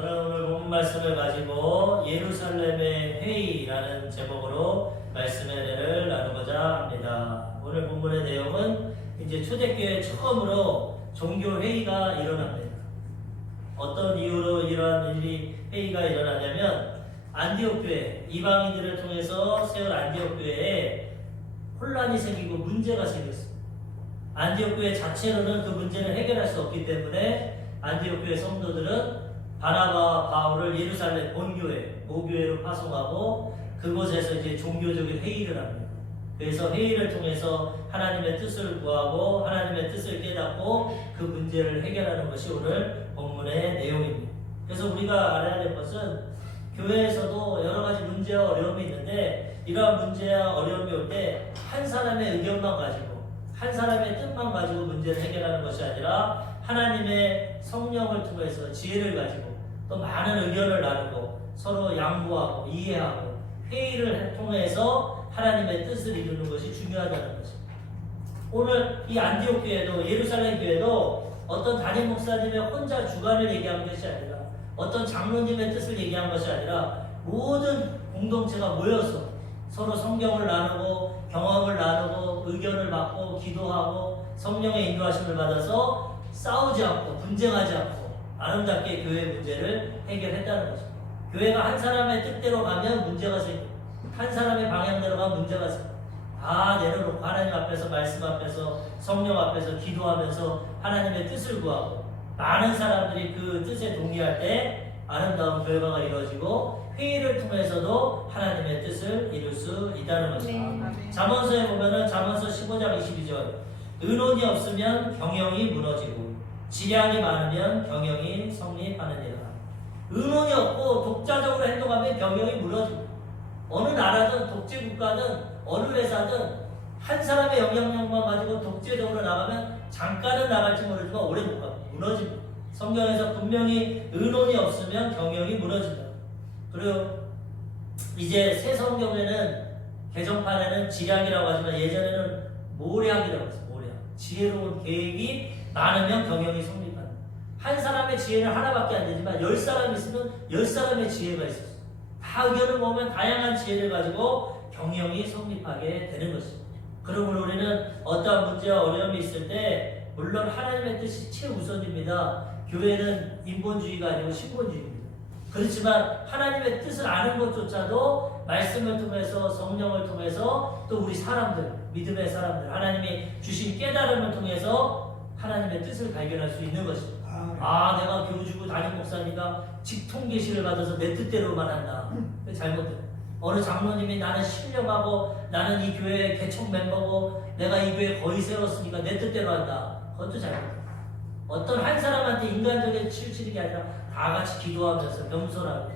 저는 오늘 본 말씀을 가지고 예루살렘의 회의라는 제목으로 말씀의 은혜를 나누고자 합니다. 오늘 본문의 내용은 이제 초대교회 처음으로 종교 회의가 일어납니다. 어떤 이유로 이러한 회의가 일어나냐면 안디옥 교회, 이방인들을 통해서 세운 안디옥 교회에 혼란이 생기고 문제가 생겼습니다. 안디옥 교회 자체로는 그 문제를 해결할 수 없기 때문에 안디옥 교회 성도들은 바나바와 바울을 예루살렘 본교회, 모교회로 파송하고 그곳에서 이제 종교적인 회의를 합니다. 그래서 회의를 통해서 하나님의 뜻을 구하고 하나님의 뜻을 깨닫고 그 문제를 해결하는 것이 오늘 본문의 내용입니다. 그래서 우리가 알아야 될 것은 교회에서도 여러 가지 문제와 어려움이 있는데 이러한 문제와 어려움이 올 때 한 사람의 의견만 가지고 한 사람의 뜻만 가지고 문제를 해결하는 것이 아니라 하나님의 성령을 통해서 지혜를 가지고 또 많은 의견을 나누고 서로 양보하고 이해하고 회의를 통해서 하나님의 뜻을 이루는 것이 중요하다는 것입니다. 오늘 이 안디옥 교회도 예루살렘 교회도 어떤 담임 목사님의 혼자 주관을 얘기한 것이 아니라 어떤 장로님의 뜻을 얘기한 것이 아니라 모든 공동체가 모여서 서로 성경을 나누고 경험을 나누고 의견을 받고 기도하고 성령의 인도하심을 받아서 싸우지 않고 분쟁하지 않고 아름답게 교회의 문제를 해결했다는 것입니다. 교회가 한 사람의 뜻대로 가면 문제가 생기고 한 사람의 방향대로 가면 문제가 생기고 다 내려놓고 하나님 앞에서 말씀 앞에서 성령 앞에서 기도하면서 하나님의 뜻을 구하고 많은 사람들이 그 뜻에 동의할 때 아름다운 결과가 이루어지고 회의를 통해서도 하나님의 뜻을 이룰 수 있다는 것입니다. 잠언서에 보면은 잠언서 15장 22절 의논이 없으면 경영이 무너지고 지량이 많으면 경영이 성립하느니라. 의논이 없고 독자적으로 행동하면 경영이 무너집니다. 어느 나라든 독재 국가든 어느 회사든 한 사람의 영향력만 가지고 독재적으로 나가면 잠깐은 나갈지 모르지만 오래 못 갑니다. 무너집니다. 성경에서 분명히 의논이 없으면 경영이 무너진다. 그리고 이제 새 성경에는 개정판에는 지략이라고 하지만 예전에는 모략이라고 했어요. 모략. 지혜로운 계획이 많으면 경영이 성립한다. 한 사람의 지혜는 하나밖에 안 되지만 10사람 있으면 10사람의 지혜가 있었어요. 다 의견을 모으면 다양한 지혜를 가지고 경영이 성립하게 되는 것입니다. 그러므로 우리는 어떠한 문제와 어려움이 있을 때 물론 하나님의 뜻이 최우선입니다. 교회는 인본주의가 아니고 신본주의입니다. 그렇지만 하나님의 뜻을 아는 것조차도 말씀을 통해서 성령을 통해서 또 우리 사람들, 믿음의 사람들, 하나님이 주신 깨달음을 통해서 하나님의 뜻을 발견할 수 있는 것입니다. 내가 교주고 담임 목사니까 직통 계시를 받아서 내 뜻대로만 한다. 잘못돼요. 어느 장로님이 나는 신령하고 나는 이 교회의 개척 멤버고 내가 이 교회 거의 세웠으니까 내 뜻대로 한다. 그것도 잘못돼요. 어떤 한 사람한테 인간적인 치우치는 게 아니라 다 같이 기도하면서 겸손하게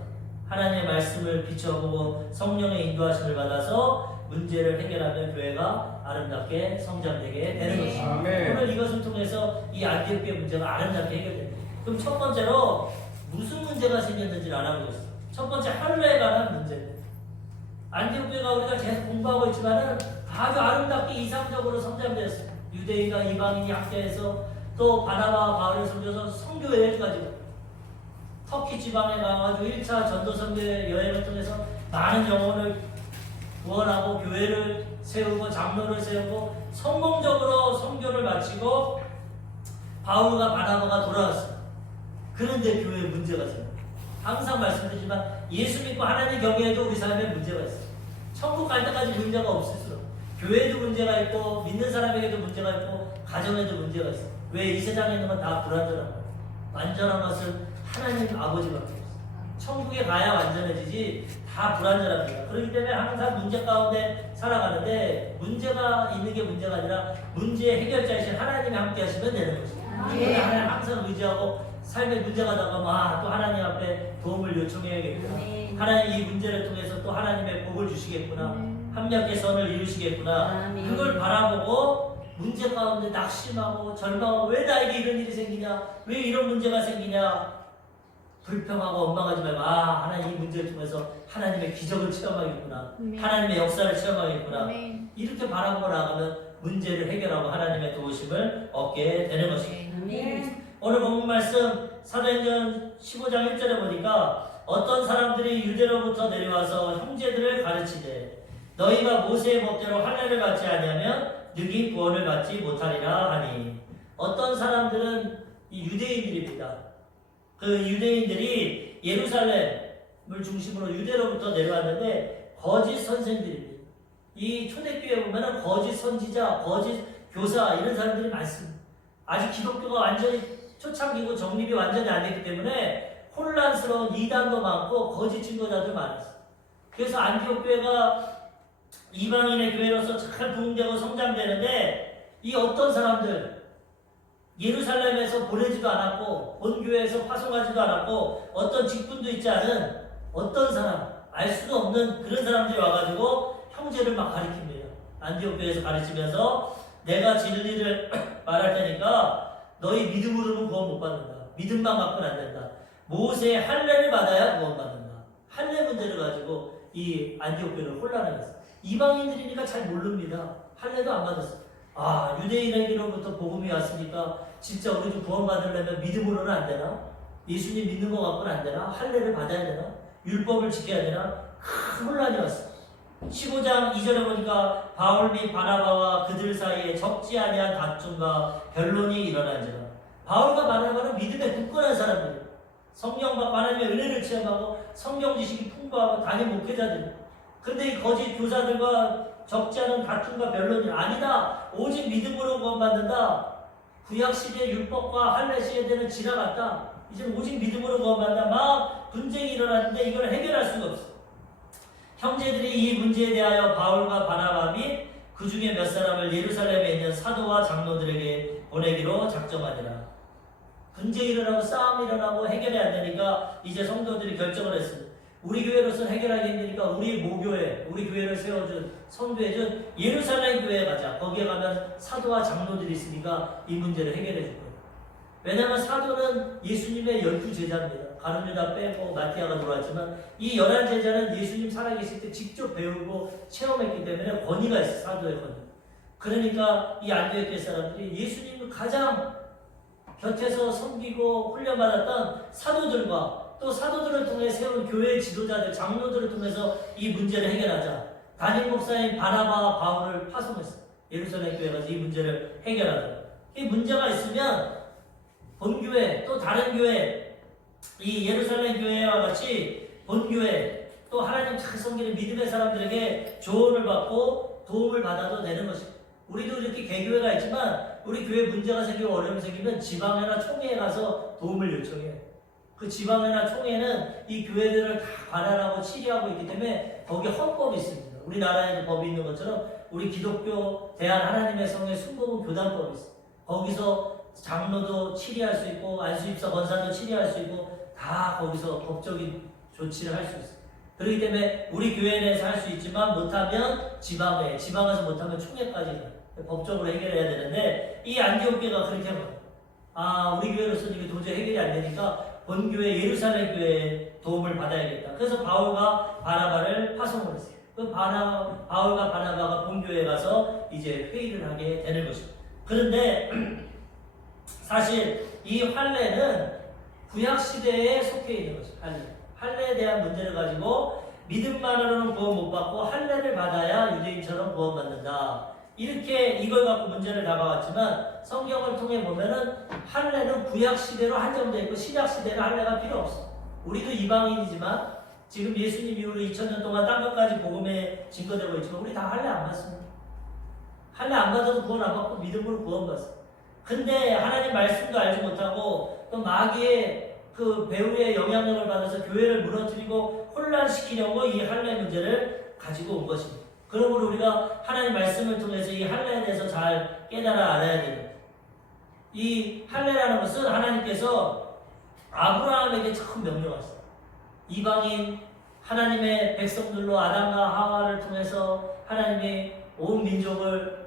하나님의 말씀을 비춰보고 성령의 인도하심을 받아서 문제를 해결하면 교회가 아름답게 성장되게 되는 것입니다. 오늘 이것을 통해서 이 안디옥 교회 문제가 아름답게 해결됩니다. 그럼 첫 번째로 무슨 문제가 생겼는지를 알아보겠습니다. 첫 번째 할례에 관한 문제입니다. 안디옥 교회가 우리가 계속 공부하고 있지만은 아주 아름답게 이상적으로 성장되었습니다. 유대인과 이방인이 함께해서 또 바나바와 바울을 섬겨서 선교여행 가지고 터키 지방에 가가지고 1차 전도 선교 여행을 통해서 많은 영혼을 구원하고 교회를 세우고 장로를 세우고 성공적으로 선교를 마치고 바울과 바나바가 돌아왔어요. 그런데 교회에 문제가 생겨요. 항상 말씀드리지만 예수 믿고 하나님 경외해도 우리 삶에 문제가 있어요. 천국 갈 때까지 문제가 없을수록 교회에도 문제가 있고 믿는 사람에게도 문제가 있고 가정에도 문제가 있어요. 왜 이 세상에 있는 건 다 불완전한 거예요. 완전한 것은 하나님 아버지밖에 없어요. 천국에 가야 완전해지지 다 불완전합니다. 그렇기 때문에 항상 문제 가운데 살아가는데 문제가 있는 게 문제가 아니라 문제의 해결자이신 하나님이 함께 하시면 되는 것입니다. 하나님 항상 의지하고 삶에 문제가 다가오면 또 하나님 앞에 도움을 요청해야겠구나. 하나님 이 문제를 통해서 또 하나님의 복을 주시겠구나. 합력의 선을 이루시겠구나. 그걸 바라보고 문제 가운데 낙심하고 절망하고 왜 나에게 이런 일이 생기냐, 왜 이런 문제가 생기냐 불평하고 원망하지 말고 하나님 이 문제를 통해서 하나님의 기적을 체험하겠구나. 하나님의 역사를 체험하겠구나. 이렇게 바라보고 나가면 문제를 해결하고 하나님의 도우심을 얻게 되는 것입니다. 오늘 본문 말씀 사도행전 15장 1절에 보니까 어떤 사람들이 유대로부터 내려와서 형제들을 가르치되 너희가 모세의 법대로 할례를 받지 아니하면 능히 구원을 받지 못하리라 하니, 어떤 사람들은 이 유대인들입니다. 그 유대인들이 예루살렘을 중심으로 유대로부터 내려왔는데 거짓 선생들입니다. 이 초대교회에 보면 거짓 선지자, 거짓 교사 이런 사람들이 많습니다. 아직 기독교가 완전히 초창기고 정립이 완전히 안 됐기 때문에 혼란스러운 이단도 많고 거짓 증거자도 많았어요. 그래서 안디옥 교회가 이방인의 교회로서 잘 부흥되고 성장되는데, 이 어떤 사람들 예루살렘에서 보내지도 않았고 본교회에서 파송하지도 않았고 어떤 직분도 있지 않은 어떤 사람, 알 수도 없는 그런 사람들이 와가지고 형제를 막 가르칩니다. 안디옥 교회에서 가르치면서 내가 진리를 말할 테니까 너희 믿음으로는 구원 못 받는다. 믿음만 갖고는 안 된다. 모세의 할례를 받아야 구원 받는다. 할례 문제를 가지고 이 안디옥 교회를 혼란하게 했어요. 이방인들이니까 잘 모릅니다. 할례도 안 받았어요. 아, 유대인에게로부터 복음이 왔으니까 진짜 우리도 구원 받으려면 믿음으로는 안 되나? 예수님 믿는 거 갖고는 안 되나? 할례를 받아야 되나? 율법을 지켜야 되나? 큰 혼란이 왔어요. 15장 2절에 보니까 바울 및 바나바와 그들 사이에 적지 아니한 다툼과 변론이 일어난지라. 바울과 바나바는 믿음에 굳건한 사람들이에요. 성령 받고 하나님의 은혜를 체험하고 성경 지식이 풍부하고 담임 목회자들. 근데 이 거짓 교사들과 적지 않은 다툼과 변론이 아니다. 오직 믿음으로 구원받는다. 구약시대 율법과 할례시대는 지나갔다. 이제 오직 믿음으로 구원받는다. 막 분쟁이 일어났는데 이걸 해결할 수가 없어. 형제들이 이 문제에 대하여 바울과 바나바 및 그 중에 몇 사람을 예루살렘에 있는 사도와 장로들에게 보내기로 작정하니라. 분쟁이 일어나고 싸움이 일어나고 해결이 안 되니까 이제 성도들이 결정을 했습니다. 우리 교회로서는 해결하기 힘드니까 우리 모교회, 우리 교회를 세워준, 선교해준 예루살렘 교회에 가자. 거기에 가면 사도와 장로들이 있으니까 이 문제를 해결해 줄 거예요. 왜냐하면 사도는 예수님의 12제자입니다. 가룟 유다 빼고 마티아가 들어왔지만 이 11제자는 예수님 살아계실 때 직접 배우고 체험했기 때문에 권위가 있어요. 사도의 권위. 그러니까 이 안디옥 교회 사람들이 예수님을 가장 곁에서 섬기고 훈련받았던 사도들과 또 사도들을 통해 세운 교회의 지도자들, 장로들을 통해서 이 문제를 해결하자. 담임 목사인 바나바와 바울을 파송했어요. 예루살렘 교회 가서 이 문제를 해결하자. 이 문제가 있으면 본교회 또 다른 교회, 이 예루살렘 교회와 같이 본교회 또 하나님 잘 섬기는 믿음의 사람들에게 조언을 받고 도움을 받아도 되는 것입니다. 우리도 이렇게 개교회가 있지만 우리 교회 문제가 생기고 어려움이 생기면 지방회나 총회에 가서 도움을 요청해요. 그 지방회나 총회는 이 교회들을 다 관할하고 치리하고 있기 때문에 거기에 헌법이 있습니다. 우리나라에도 법이 있는 것처럼 우리 기독교 대한 하나님의 성의 순복음 교단법이 있어요. 거기서 장로도 치리할 수 있고 안수입사 권사도 치리할 수 있고 다 거기서 법적인 조치를 할 수 있어요. 그렇기 때문에 우리 교회 내에서 할 수 있지만 못하면 지방회, 지방에서 못하면 총회까지 가요. 법적으로 해결해야 되는데 이 안디옥 교회가 그렇게 한 거예요. 아, 우리 교회로서는 이게 도저히 해결이 안 되니까 본교회 예루살렘 교회에 도움을 받아야겠다. 그래서 바울과 바나바를 파송을 했어요. 그 바울과 바나바가 본교회에 가서 이제 회의를 하게 되는 것입니다. 그런데 사실 이 할례는 구약 시대에 속해 있는 것이죠. 할례에 대한 문제를 가지고 믿음만으로는 구원 못 받고 할례를 받아야 유대인처럼 구원받는다. 이렇게 이걸 갖고 문제를 다가왔지만 성경을 통해 보면은 할례는 구약 시대로 한정되어 있고 신약 시대는 할례가 필요 없어. 우리도 이방인이지만 지금 예수님 이후로 2000년 동안 땅 끝까지 복음에 증거되고 있지만 우리 다 할례 안 받습니다. 할례 안 받아도 구원 안 받고 믿음으로 구원받습니다. 근데 하나님 말씀도 알지 못하고 또 마귀의 그 배후의 영향력을 받아서 교회를 무너뜨리고 혼란시키려고 이 할례 문제를 가지고 온 것입니다. 그러므로 우리가 하나님 말씀을 통해서 이 할례에 대해서 잘 깨달아 알아야 됩니다. 이 할례라는 것은 하나님께서 아브라함에게 처음 명령하셨어요. 이방인 하나님의 백성들로 아담과 하와를 통해서 하나님이 온 민족을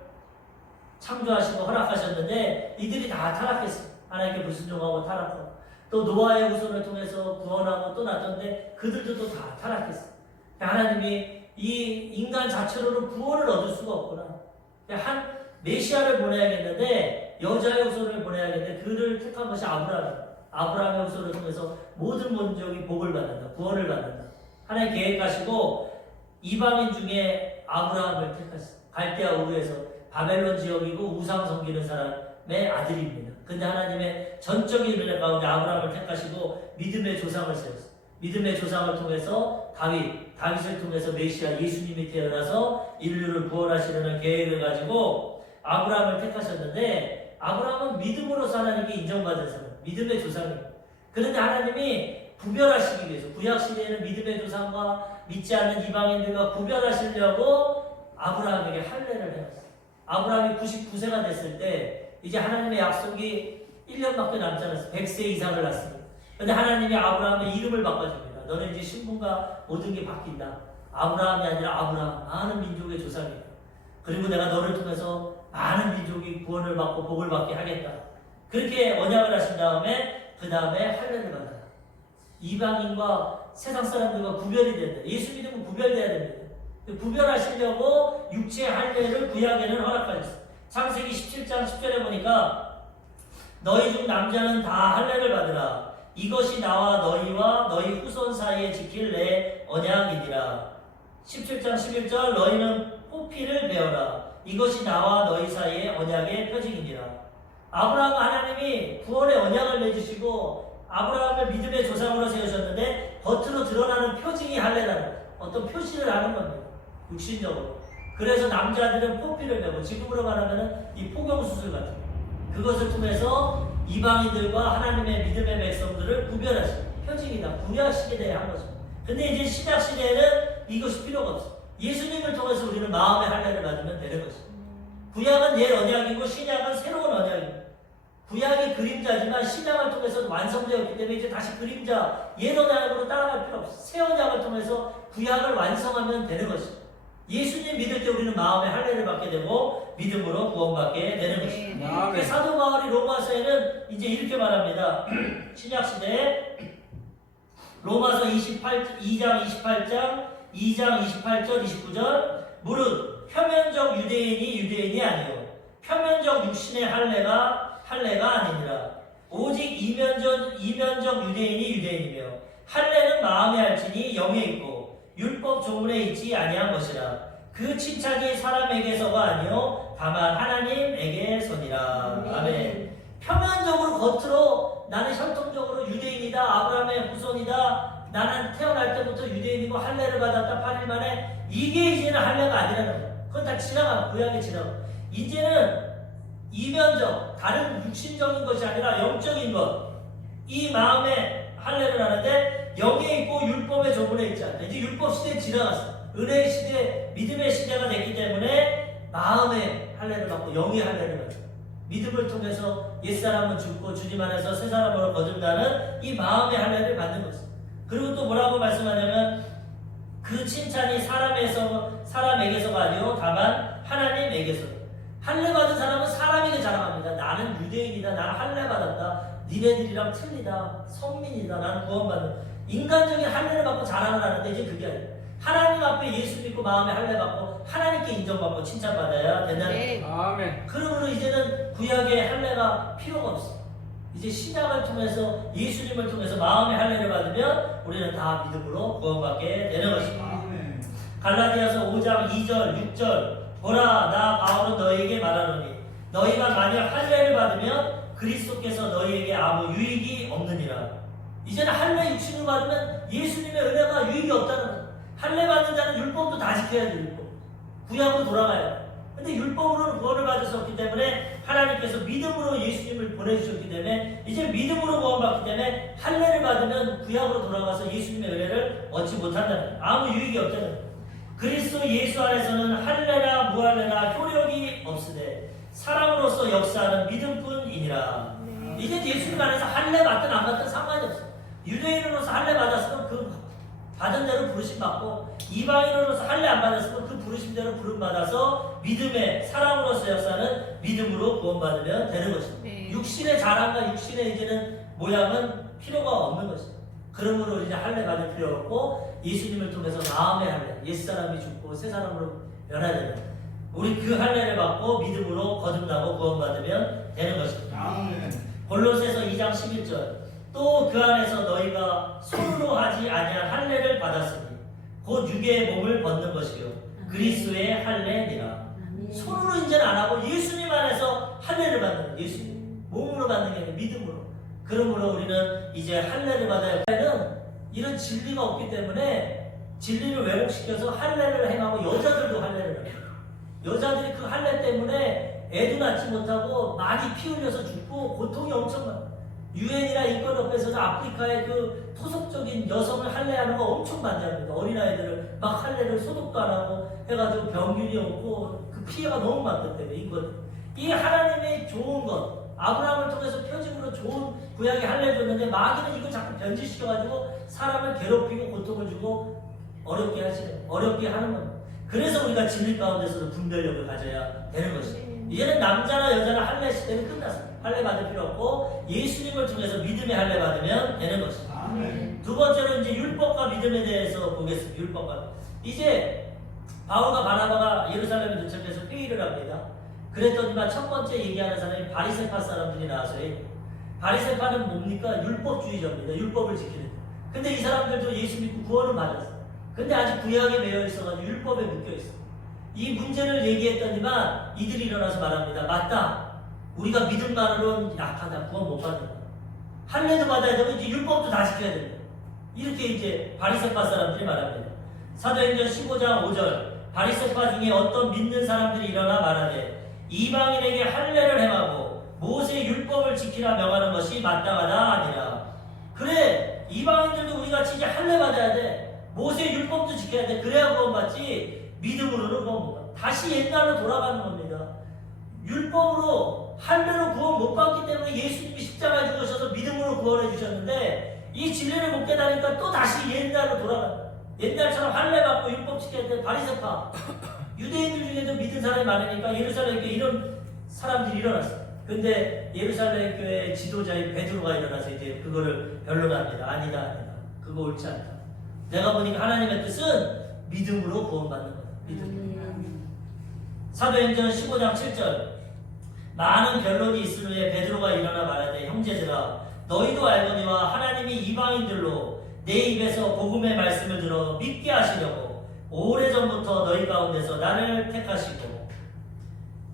창조하시고 허락하셨는데 이들이 다 타락했어요. 하나님께 불순종하고 타락하고 또 노아의 후손을 통해서 구원하고 또 났던데 그들도 또 다 타락했어요. 하나님이 이 인간 자체로는 구원을 얻을 수가 없구나. 한 메시아를 보내야겠는데 여자의 후손을 보내야겠는데 그를 택한 것이 아브라함의 후손을 통해서 모든 민족이 복을 받는다. 구원을 받는다. 하나님 계획하시고 이방인 중에 아브라함을 택하셨어요. 갈대아 우르에서 바벨론 지역이고 우상 섬기는 사람의 아들입니다. 근데 하나님의 전적인 은혜 가운데 아브라함을 택하시고 믿음의 조상을 세웠어요. 믿음의 조상을 통해서 다윗을 통해서 메시아 예수님이 태어나서 인류를 구원하시려는 계획을 가지고 아브라함을 택하셨는데 아브라함은 믿음으로서 하나님께 인정받은 사람, 믿음의 조상입니다. 그런데 하나님이 구별하시기 위해서 구약시대에는 믿음의 조상과 믿지 않는 이방인들과 구별하시려고 아브라함에게 할례를 해놨어요. 아브라함이 99세가 됐을 때 이제 하나님의 약속이 1년밖에 남지 않았어요. 100세 이상을 낳습니다. 그런데 하나님이 아브라함의 이름을 바꿔줍니다. 너는 이제 신분과 모든 게 바뀐다. 아브라함이 아니라 아브라함, 많은 민족의 조상이다. 그리고 내가 너를 통해서 많은 민족이 구원을 받고 복을 받게 하겠다. 그렇게 언약을 하신 다음에 그 다음에 할례를 받아라. 이방인과 세상 사람들과 구별이 된다. 예수 믿으면 구별돼야 됩니다. 구별하시려고 육체의 할례를 구약에는 허락하셨어요. 창세기 17장 10절에 보니까 너희 중 남자는 다 할례를 받으라. 이것이 나와 너희와 너희 후손 사이에 지킬 내 언약이니라. 17장 11절 너희는 포피를 베어라. 이것이 나와 너희 사이의 언약의 표징이니라. 아브라함 하나님이 구원의 언약을 맺으시고 아브라함을 믿음의 조상으로 세우셨는데 겉으로 드러나는 표징이 할례라는 어떤 표시를 하는 겁니다. 육신적으로. 그래서 남자들은 포피를 베고 지금으로 말하면 이 포경수술 같은 거. 그것을 통해서 이방인들과 하나님의 믿음의 백성들을 구별하시는 표징이다. 구약 시대에 한 거죠. 근데 이제 신약 시대에는 이것이 필요가 없어. 예수님을 통해서 우리는 마음의 할례를 받으면 되는 것입니다. 구약은 옛 언약이고 신약은 새로운 언약입니다. 구약이 그림자지만 신약을 통해서 완성되었기 때문에 이제 다시 그림자 옛 언약으로 따라갈 필요 없어. 새 언약을 통해서 구약을 완성하면 되는 것입니다. 예수님 믿을 때 우리는 마음의 할례를 받게 되고 믿음으로 구원받게 되는 것입니다. 네. 사도 바울이 로마서에는 이제 이렇게 말합니다. 신약 시대에 로마서 2장 28절 29절 무릇 표면적 유대인이 아니요 표면적 육신의 할례가 아니니라. 오직 이면적 유대인이며 할례는 마음에 할지니 영에 있고 율법 조문에 있지 아니한 것이라. 그 칭찬이 사람에게서가 아니요 다만 하나님에게서니라. 아멘. 표면적으로 겉으로 나는 혈통적으로 유대인이다, 아브라함의 후손이다, 나는 태어날 때부터 유대인이고 할례를 받았다 8일 만에, 이게 이제는 할례가 아니라는 거야. 그건 다 지나가, 구약에 지나가. 이제는 이면적, 다른 육신적인 것이 아니라 영적인 것, 이 마음에 할례를 하는데 영에 있고 율법의 조문에 있지 않다. 이제 율법 시대에 지나갔어. 은혜의 시대, 믿음의 시대가 됐기 때문에 마음의 할례를 받고 영의 할례를 받고 믿음을 통해서 옛사람은 죽고 주님 안에서 새 사람으로 거듭나는 이 마음의 할례를 받는 것입니다. 그리고 또 뭐라고 말씀하냐면 그 칭찬이 사람에게서가 아니요 다만 하나님에게서. 할례 받은 사람은 사람에게 자랑합니다. 나는 유대인이다. 나는 할례 받았다. 니네들이랑 틀리다. 성민이다. 나는 구원받는. 인간적인 할례를 받고 자랑을 하는데 이제 그게 아니에요. 하나님 앞에 예수 믿고 마음에 할례 받고 하나님께 인정받고 칭찬받아야 된다는 거예요. 아멘. 그러므로 이제는 구약의 할례가 필요가 없어요. 이제 신약을 통해서 예수님을 통해서 마음의 할례를 받으면 우리는 다 믿음으로 구원받게 되는 것입니다. 아멘. 갈라디아서 5장 2절 6절 보라 나 바울은 너희에게 말하노니 너희가 만약 할례를 받으면 그리스도께서 너희에게 아무 유익이 없느니라. 이제는 할례 육신으로 받으면 예수님의 은혜가 유익이 없다는 거예요. 할례 받는 자는 율법도 다 지켜야지. 율법. 구약으로 돌아가야 돼. 근데 율법으로는 구원을 받을 수 없기 때문에 하나님께서 믿음으로 예수님을 보내주셨기 때문에 이제 믿음으로 구원받기 때문에 할례를 받으면 구약으로 돌아가서 예수님의 은혜를 얻지 못한다는 거예요. 아무 유익이 없다는 거예요. 그리스도 예수 안에서는 할례나 무할례나 효력이 없으되 사랑으로서 역사하는 믿음뿐이니라. 이제 예수님 안에서 할례 받든 안 받든 상관이 없어. 유대인으로서 할례 받았으면 그 받은 대로 부르심 받고, 이방인으로서 할례 안 받았으면 그 부르심대로 부름 받아서 믿음의 사랑으로서 역사는 믿음으로 구원받으면 되는 것입니다. 네. 육신의 자랑과 육신의 이제는 모양은 필요가 없는 것입니다. 그러므로 이제 할례 받을 필요 없고 예수님을 통해서 마음의 할례, 옛사람이 죽고 새 사람으로 변화되는 우리 그 할례를 받고 믿음으로 거듭나고 구원받으면 되는 것입니다. 아멘. 골로새서 2장 11절 또 그 안에서 너희가 손으로 하지 아니한 할례를 받았으니 곧 육의 몸을 벗는 것이요 그리스도의 할례니라. 손으로 이제는 안 하고 예수님 안에서 할례를 받는 거예요. 예수님 몸으로 받는 게 아니라 믿음으로. 그러므로 우리는 이제 할례를 받아야 할례는 이런 진리가 없기 때문에 진리를 왜곡시켜서 할례를 행하고 여자들도 할례를 해요. 여자들이 그 할례 때문에 애도 낳지 못하고 많이 피 흘려서 죽고 고통이 엄청 많아요. 유엔이나 인권협회에서는 아프리카의 그 토속적인 여성을 할례하는 거 엄청 반대합니다. 어린아이들을 막 할례를 소독도 안 하고 해가지고 병균이 없고 그 피해가 너무 많기 때문에 인권. 이 하나님의 좋은 것, 아브라함을 통해서 표징으로 좋은 구약의 할례를 줬는데 마귀는 이걸 자꾸 변질시켜가지고 사람을 괴롭히고 고통을 주고 어렵게 하는 겁니다. 그래서 우리가 진리 가운데서도 분별력을 가져야 되는 것이죠. 이제는 남자나 여자나 할례 시대는 끝났습니다. 할례 받을 필요 없고 예수님을 통해서 믿음의 할례 받으면 되는 것이죠. 아멘. 두 번째로 이제 율법과 믿음에 대해서 보겠습니다. 율법과 이제 바울과 바나바가 예루살렘에 도착해서 회의를 합니다. 그랬더니만 첫 번째 얘기하는 사람이 바리새파 사람들이 나와서 바리새파는 뭡니까? 율법주의자입니다. 율법을 지키는. 근데 이 사람들도 예수 믿고 구원을 받았어요. 근데 아직 구약에 매여 있어가지고 율법에 묶여 있어요. 이 문제를 얘기했더니만 이들이 일어나서 말합니다. 맞다. 우리가 믿음만으로는 약하다. 구원 못 받는다. 할례도 받아야 되고 이제 율법도 다 지켜야 된다. 이렇게 이제 바리새파 사람들이 말합니다. 사도행전 15장 5절 바리새파 중에 어떤 믿는 사람들이 일어나 말하되 이방인에게 할례를 행하고 모세의 율법을 지키라 명하는 것이 마땅하다 아니라. 그래 이방인들도 우리같이 이제 할례 받아야 돼. 모세의 율법도 지켜야 돼. 그래야 구원받지. 믿음으로는 구원 못 받아. 다시 옛날로 돌아가는 겁니다. 율법으로 할례로 구원 못 받기 때문에 예수님이 십자가에 죽으셔서 믿음으로 구원해 주셨는데 이 진리를 못 깨달으니까 또 다시 옛날로 돌아간다. 옛날처럼 할례 받고 율법 지켜야 돼. 바리새파 유대인들 중에도 믿은 사람이 많으니까 예루살렘 교회 이런 사람들이 일어났어요. 근데 예루살렘 교회 지도자인 베드로가 일어나서 이제 그거를 변론합니다. 아니다. 그거 옳지 않다. 내가 보니까 하나님의 뜻은 믿음으로 구원받는 거다. 믿음. 사도행전 15장 7절 많은 변론이 있은 후에 베드로가 일어나 말하되 형제들아 너희도 알거니와 하나님이 이방인들로 내 입에서 복음의 말씀을 들어 믿게 하시려고 오래전부터 너희 가운데서 나를 택하시고.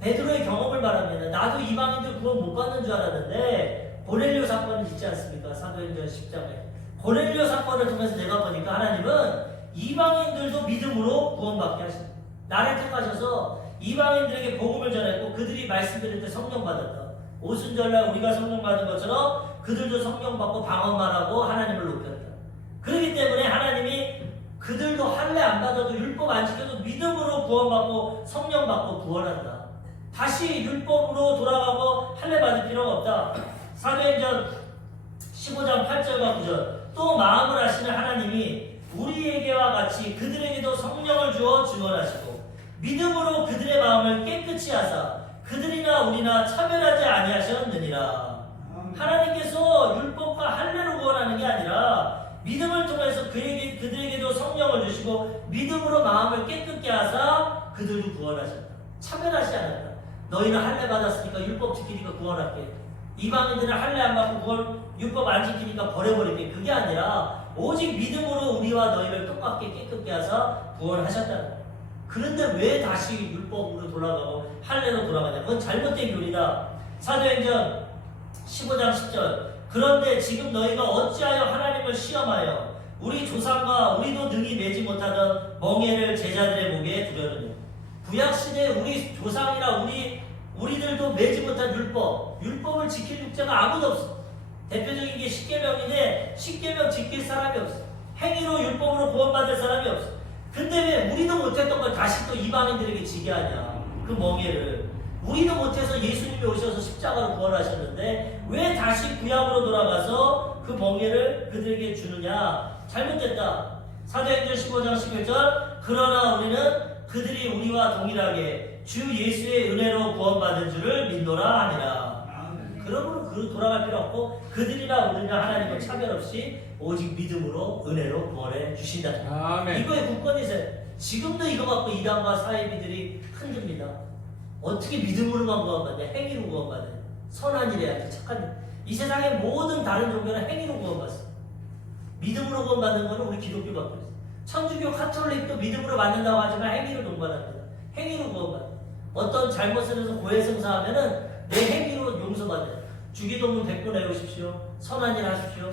베드로의 경험을 말합니다. 나도 이방인들 구원 못 받는 줄 알았는데 고넬료 사건을 있지 않습니까? 사도행전 10장에 고넬료 사건을 통해서 내가 보니까 하나님은 이방인들도 믿음으로 구원받게 하십니다. 나를 택하셔서 이방인들에게 복음을 전했고 그들이 말씀 들을 때 성령 받았다. 오순절날 우리가 성령 받은 것처럼 그들도 성령 받고 방언만 하고 하나님을 높였다. 그렇기 때문에 하나님이 그들도 할례 안 받아도 율법 안 지켜도 믿음으로 구원받고 성령 받고 구원한다. 다시 율법으로 돌아가고 할례 받을 필요가 없다. 사도행전 15장 8절과 9절 또 마음을 하시는 하나님이 우리에게와 같이 그들에게도 성령을 주어 증언하시고 믿음으로 그들의 마음을 깨끗이 하사 그들이나 우리나 차별하지 아니하셨느니라. 하나님께서 율법과 할례로 구원하는 게 아니라 믿음을 통해서 그들에게도 성령을 주시고 믿음으로 마음을 깨끗게 하사 그들도 구원하셨다. 차별하지 않았다. 너희는 할례 받았으니까 율법 지키니까 구원할게. 이방인들은 할례 안 받고 율법 안 지키니까 버려버릴게. 그게 아니라 오직 믿음으로 우리와 너희를 똑같게 깨끗게 하사 구원하셨다는 거예요. 그런데 왜 다시 율법으로 돌아가고 할례로 돌아가냐? 그건 잘못된 교리다. 사도행전 15장 10절 그런데 지금 너희가 어찌하여 하나님을 시험하여 우리 조상과 우리도 능히 매지 못하던 멍에를 제자들의 목에 두려느냐. 구약시대에 우리 조상이나 우리들도 매지 못한 율법을 지킬 육자가 아무도 없어. 대표적인 게 십계명인데 십계명 지킬 사람이 없어. 행위로 율법으로 구원받을 사람이 없어. 근데 왜 우리도 못했던 걸 다시 또 이방인들에게 지게 하냐. 그 멍에를 우리도 못해서 예수님이 오셔서 십자가로 구원하셨는데 왜 다시 구약으로 돌아가서 그 멍에를 그들에게 주느냐. 잘못됐다. 사도행전 15장 11절 그러나 우리는 그들이 우리와 동일하게 주 예수의 은혜로 구원받은 줄을 믿노라 하니라. 그러므로 돌아갈 필요 없고 그들이나 우리나 하나님과 차별 없이 오직 믿음으로 은혜로 구원해 주신다. 아멘. 이거의 굳건이세요. 지금도 이거 갖고 이단과 사이비들이 흔듭니다. 어떻게 믿음으로만 구원받냐? 행위로 구원받아요. 선한 일 해야지. 착한 일. 이 세상의 모든 다른 종교는 행위로 구원받았어. 믿음으로 구원받는 거는 우리 기독교밖에 없어. 천주교 카톨릭도 믿음으로 받는다고 하지만 행위로 구원받습니다. 행위로 구원받아. 어떤 잘못을 해서 고해성사하면은 내 행위로 용서받아요. 주기도문 100번 해오십시오. 선한 일 하십시오.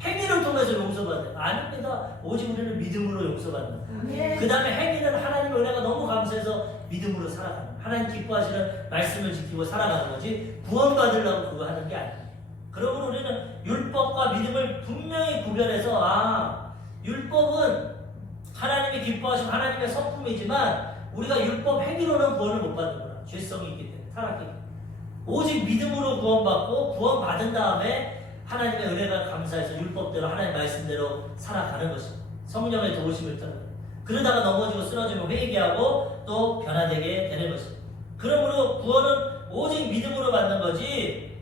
행위를 통해서 용서받아요. 아닙니다. 오직 우리는 믿음으로 용서받는. 그 다음에 행위는 하나님의 은혜가 너무 감사해서 믿음으로 살아가는. 하나님 기뻐하시는 말씀을 지키고 살아가는 거지 구원받으려고 그거 하는 게 아니에요. 그러면 우리는 율법과 믿음을 분명히 구별해서 율법은 하나님이 기뻐하시고 하나님의 성품이지만 우리가 율법 행위로는 구원을 못 받는구나. 죄성이 있기 때문에 타락했기 때문에. 오직 믿음으로 구원받고 구원받은 다음에 하나님의 은혜가 감사해서 율법대로 하나님 말씀대로 살아가는 것입니다. 성령의 도우심을 따라 그러다가 넘어지고 쓰러지면 회개하고 또 변화되게 되는 것입니다. 그러므로 구원은 오직 믿음으로 받는 거지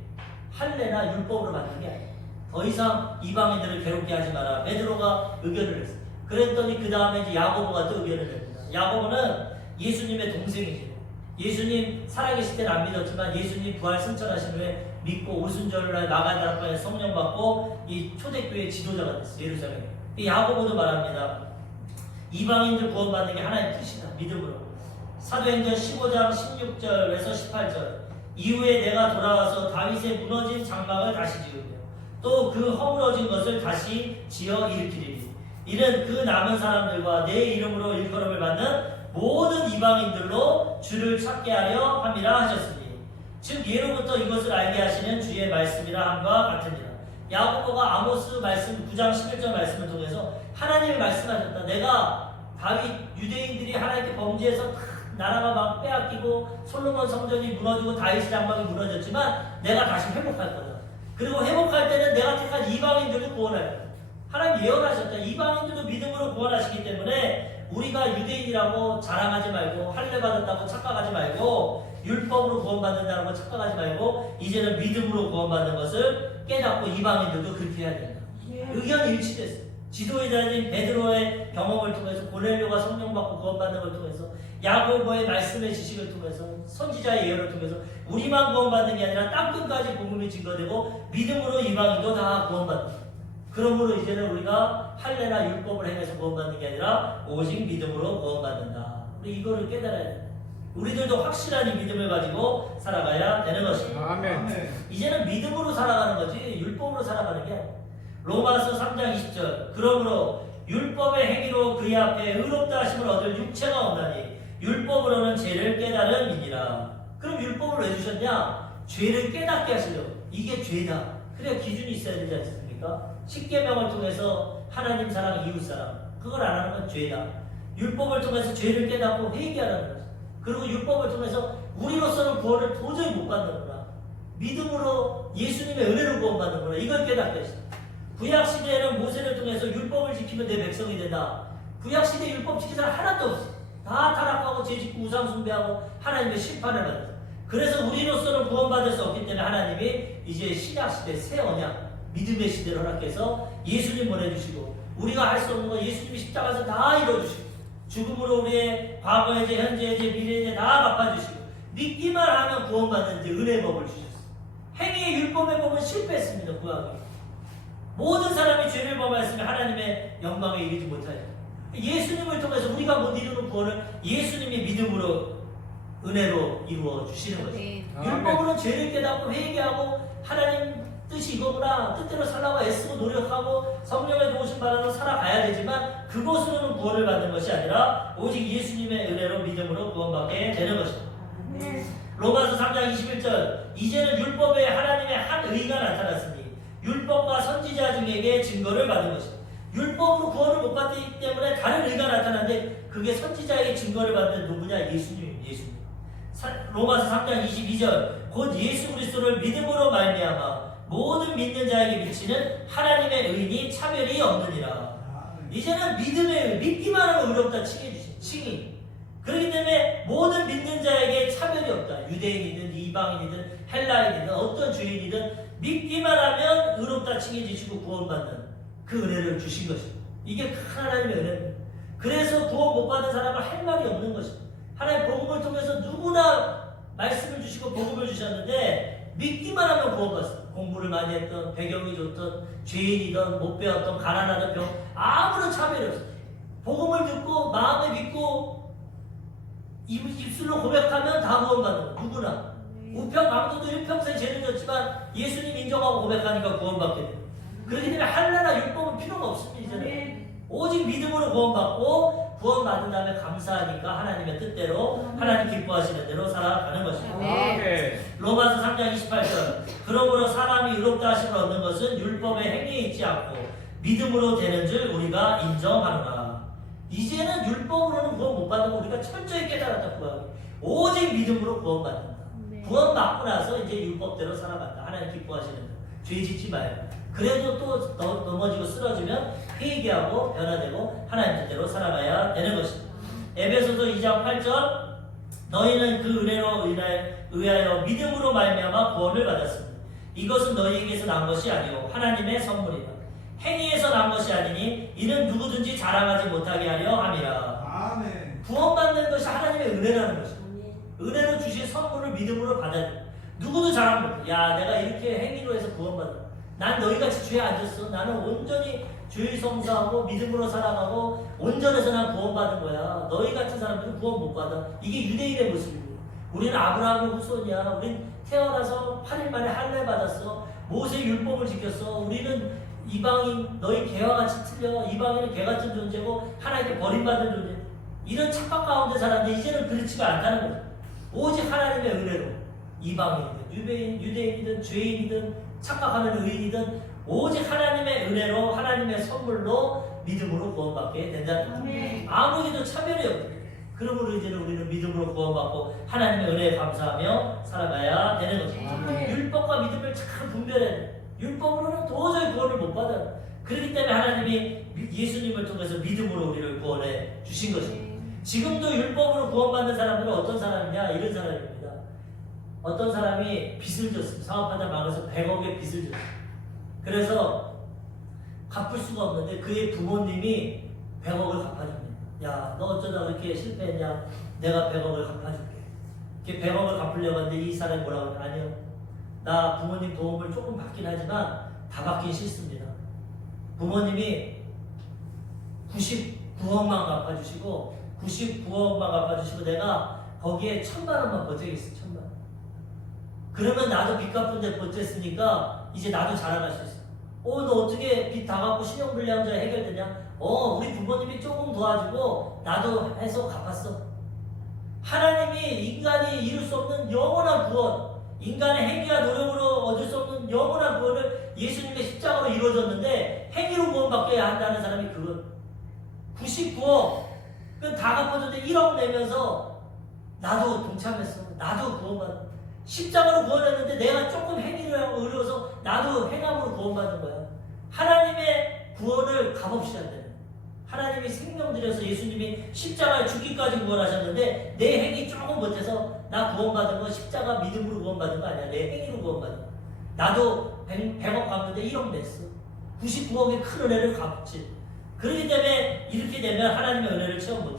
할례나 율법으로 받는 게 아니에요. 더 이상 이방인들을 괴롭게 하지 마라. 베드로가 의견을 했어요. 그랬더니 그 다음에 이제 야고보가 또 의견을 냅니다. 야고보는 예수님의 동생이죠. 예수님 살아계실 때는 안 믿었지만 예수님 부활 승천하신 후에 믿고 오순절날 마가다락방에 성령 받고 이 초대교회 지도자가 됐어요. 예루살렘에. 야고보도 말합니다. 이방인들 구원받는 게 하나님의 뜻이다. 믿음으로. 사도행전 15장 16절에서 18절. 이후에 내가 돌아와서 다윗의 무너진 장막을 다시 지으며 또 그 허물어진 것을 다시 지어 일으키리니 이는 그 남은 사람들과 내 이름으로 일컬음을 받는 모든 이방인들로 주를 찾게 하려 함이라 하셨으니 즉 예로부터 이것을 알게 하시는 주의 말씀이라 함과 같으니라. 야고보가 아모스 말씀 9장 11절 말씀을 통해서 하나님이 말씀하셨다. 내가 다윗 유대인들이 하나님께 범죄해서 나라가 막 빼앗기고 솔로몬 성전이 무너지고 다윗의 장막이 무너졌지만 내가 다시 회복할 거다. 그리고 회복할 때는 내가 택한 이방인들도 구원할 거다. 하나님 예언하셨다. 이방인들도 믿음으로 구원하시기 때문에 우리가 유대인이라고 자랑하지 말고 할례 받았다고 착각하지 말고 율법으로 구원받는다는 거 착각하지 말고 이제는 믿음으로 구원받는 것을 깨닫고 이방인들도 그렇게 해야 된다. 의견이 일치됐어요. 지도자인 베드로의 경험을 통해서 고넬료가 성령 받고 구원받는 걸 통해서 야고보의 말씀의 지식을 통해서 선지자의 예언을 통해서 우리만 구원받는 게 아니라 땅끝까지 복음이 증거되고 믿음으로 이방인도 다 구원받는. 그러므로 이제는 우리가 할례나 율법을 행해서 구원받는 게 아니라 오직 믿음으로 구원받는다. 우리 이거를 깨달아야 된다. 우리들도 확실한 이 믿음을 가지고 살아가야 되는 것입니다. 아멘. 이제는 믿음으로 살아가는 거지 율법으로 살아가는 게 아니야. 로마서 3장 20절. 그러므로 율법의 행위로 그의 앞에 의롭다 하심을 얻을 육체가 없나니 율법으로는 죄를 깨달은 이니라. 그럼 율법을 왜 주셨냐? 죄를 깨닫게 하시려고. 이게 죄다. 그래야 기준이 있어야 되지 않습니까? 십계명을 통해서 하나님 사랑, 이웃 사랑. 그걸 안 하는 건 죄다. 율법을 통해서 죄를 깨닫고 회개하라는 거죠. 그리고 율법을 통해서 우리로서는 구원을 도저히 못 받는구나. 믿음으로 예수님의 은혜로 구원받는구나. 이걸 깨닫게 하시다. 구약시대에는 모세를 통해서 율법을 지키면 내 백성이 된다. 구약시대 율법 지킨 사람 하나도 없어. 다 타락하고 죄짓고 우상숭배하고 하나님의 심판을 받았어. 그래서 우리로서는 구원받을 수 없기 때문에 하나님이 이제 신약시대 새 언약 믿음의 시대를 허락해서 예수님 보내주시고 우리가 할 수 없는 거 예수님이 십자가에서 다 이뤄주시고 죽음으로 우리의 과거의 죄, 현재의 죄, 미래의 죄 다 갚아주시고 믿기만 하면 구원받는 데 은혜의 법을 주셨어요. 행위의 율법의 법은 실패했습니다. 구약이. 모든 사람이 죄를 범하였으면 하나님의 영광에 이르지 못하여 예수님을 통해서 우리가 못 이루는 구원을 예수님이 믿음으로 은혜로 이루어 주시는 거죠. 율법으로는 죄를 깨닫고 회개하고 하나님 뜻이 이거구나 뜻대로 살라고 애쓰고 노력하고 성령의 도우심 받아서 살아가야 되지만 그것으로는 구원을 받는 것이 아니라 오직 예수님의 은혜로 믿음으로 구원받게 되는 것입니다. 로마서 3장 21절 이제는 율법에 하나님의 한 의가 나타났으니 율법과 선지자 중에게 증거를 받은 것입니다. 율법으로 구원을 못 받기 때문에 다른 의가 나타났는데 그게 선지자에게 증거를 받는 누구냐? 예수님입니다. 예수님. 로마서 3장 22절 곧 예수 그리스도를 믿음으로 말미암아 모든 믿는 자에게 미치는 하나님의 의인이 차별이 없느니라. 이제는 믿음의 의, 믿기만 하면 의롭다 칭의. 그렇기 때문에 모든 믿는 자에게 차별이 없다. 유대인이든 이방인이든 헬라인이든 어떤 주인이든 믿기만 하면 의롭다 칭해지시고 구원받는 그 은혜를 주신 것입니다. 이게 큰 하나님의 은혜입니다. 그래서 구원 못 받은 사람은 할 말이 없는 것입니다. 하나님 복음을 통해서 누구나 말씀을 주시고 복음을 주셨는데 믿기만 하면 구원받았어. 공부를 많이 했던, 배경이 좋던, 죄인이던, 못 배웠던, 가난하던, 병 아무런 차별이 없어. 복음을 듣고 마음에 믿고 입술로 고백하면 다 구원받는 거야. 누구나. 우편 강도도 일평생 죄를 졌지만 예수님 인정하고 고백하니까 구원받게 돼. 그렇기 때문에 할례나 율법은 필요가 없습니다. 이제는 오직 믿음으로 구원받고 구원받은 다음에 감사하니까 하나님의 뜻대로 하나님 기뻐하시는 대로 살아가는 것입니다. 로마서 3장 28절 그러므로 사람이 의롭다 하심을 얻는 것은 율법의 행위에 있지 않고 믿음으로 되는 줄 우리가 인정하노라. 이제는 율법으로는 구원 못 받는 거 우리가 철저히 깨달았다. 오직 믿음으로 구원받는다. 구원받고 나서 이제 율법대로 살아간다. 하나님 기뻐하시는 대로. 죄 짓지 말고. 그래도 또 넘어지고 쓰러지면 회개하고 변화되고 하나님 뜻대로 살아가야 되는 것입니다. 에베소서 2장 8절 너희는 그 은혜로 의하여 믿음으로 말미암아 구원을 받았습니다. 이것은 너희에게서 난 것이 아니오 하나님의 선물이다. 행위에서 난 것이 아니니 이는 누구든지 자랑하지 못하게 하려 함이라. 아멘. 구원받는 것이 하나님의 은혜라는 것입니다. 은혜로 주신 선물을 믿음으로 받아야 돼. 누구도 자랑 못해. 야 내가 이렇게 행위로 해서 구원받아. 난 너희같이 죄에 안 졌어. 나는 온전히 죄의 성사하고 믿음으로 살아가고 온전해서 난 구원받은 거야. 너희 같은 사람들은 구원 못 받아. 이게 유대인의 모습이고 우리는 아브라함의 후손이야. 우린 태어나서 8일 만에 할례 받았어. 모세 율법을 지켰어. 우리는 이방인 너희 개와 같이 틀려. 이방인은 개 같은 존재고 하나님께 버림받은 존재. 이런 착각 가운데 살았는데 이제는 그렇지가 않다는 거야. 오직 하나님의 은혜로 이방인이든 유대인이든 죄인이든 착각하는 의인이든 오직 하나님의 은혜로 하나님의 선물로 믿음으로 구원받게 된다는 겁니다. 아무에게도 차별이 없어요. 그러므로 이제는 우리는 믿음으로 구원받고 하나님의 은혜에 감사하며 살아가야 되는 것입니다. 율법과 믿음을 참 분별해야 돼요. 율법으로는 도저히 구원을 못 받아요. 그렇기 때문에 하나님이 예수님을 통해서 믿음으로 우리를 구원해 주신 것입니다. 지금도 율법으로 구원받는 사람들은 어떤 사람이냐? 이런 사람입니다. 어떤 사람이 빚을 졌습니다. 사업하다 망해서 100억의 빚을 졌어요. 그래서 갚을 수가 없는데 그의 부모님이 100억을 갚아줍니다. 야, 너 어쩌다 그렇게 실패했냐? 내가 100억을 갚아줄게. 이렇게 100억을 갚으려고 하는데 이 사람이 뭐라고 하냐? 아니요. 나 부모님 도움을 조금 받긴 하지만 다 받긴 싫습니다. 부모님이 99억만 갚아주시고 99억만 갚아주시고 내가 거기에 1,000만 원만 버티겠어. 1,000만 원. 그러면 나도 빚 갚은데 버텼으니까 이제 나도 자라갈 수 있어. 너 어떻게 빚 다 갚고 신용불량자 해결되냐? 우리 부모님이 조금 도와주고 나도 해서 갚았어. 하나님이 인간이 이룰 수 없는 영원한 구원, 인간의 행위와 노력으로 얻을 수 없는 영원한 구원을 예수님의 십자가로 이루어졌는데 행위로 구원받게 한다는 사람이 그건 99억 그건 다 갚아줬는데 1억 내면서 나도 동참했어. 나도 구원받아. 십자가로 구원했는데 내가 조금 행위를 하고 어려워서 나도 행함으로 구원받는 거야. 하나님의 구원을 값없이 한다는. 하나님이 생명 들여서 예수님이 십자가에 죽기까지 구원하셨는데 내 행위 조금 못해서 나 구원받은 건 십자가 믿음으로 구원받은 거 아니야. 내 행위로 구원받은 거야. 나도 100억 갚는데 1억 냈어. 99억의 큰 은혜를 갚지. 그렇기 때문에 이렇게 되면 하나님의 은혜를 체험 못해.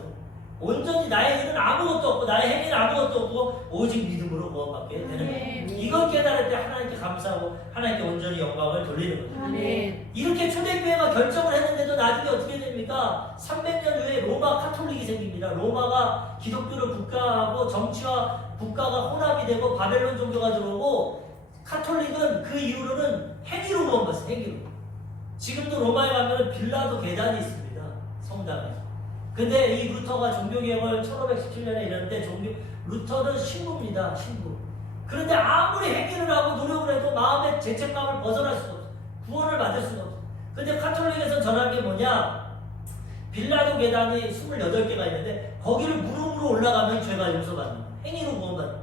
온전히 나의 일은 아무것도 없고 나의 행위는 아무것도 없고 오직 믿음으로 구원받게 되는 거예요. 이걸 깨달을 때 하나님께 감사하고 하나님께 온전히 영광을 돌리는 거예요. 이렇게 초대교회가 결정을 했는데도 나중에 어떻게 됩니까? 300년 후에 로마 카톨릭이 생깁니다. 로마가 기독교를 국가하고 정치와 국가가 혼합이 되고 바벨론 종교가 들어오고 카톨릭은 그 이후로는 행위로 구원받았어요. 행위로. 지금도 로마에 가면 빌라도 계단이 있습니다. 성당에. 근데 이 루터가 종교개혁을 1517년에 이뤘는데 루터는 신부입니다. 신부. 그런데 아무리 행위를 하고 노력을 해도 마음의 죄책감을 벗어날 수가 없어. 구원을 받을 수가 없어. 근데 카톨릭에서 전한 게 뭐냐? 빌라도 계단이 28개가 있는데 거기를 무릎으로 올라가면 죄가 용서받는 거야. 행위로 구원받는 거야.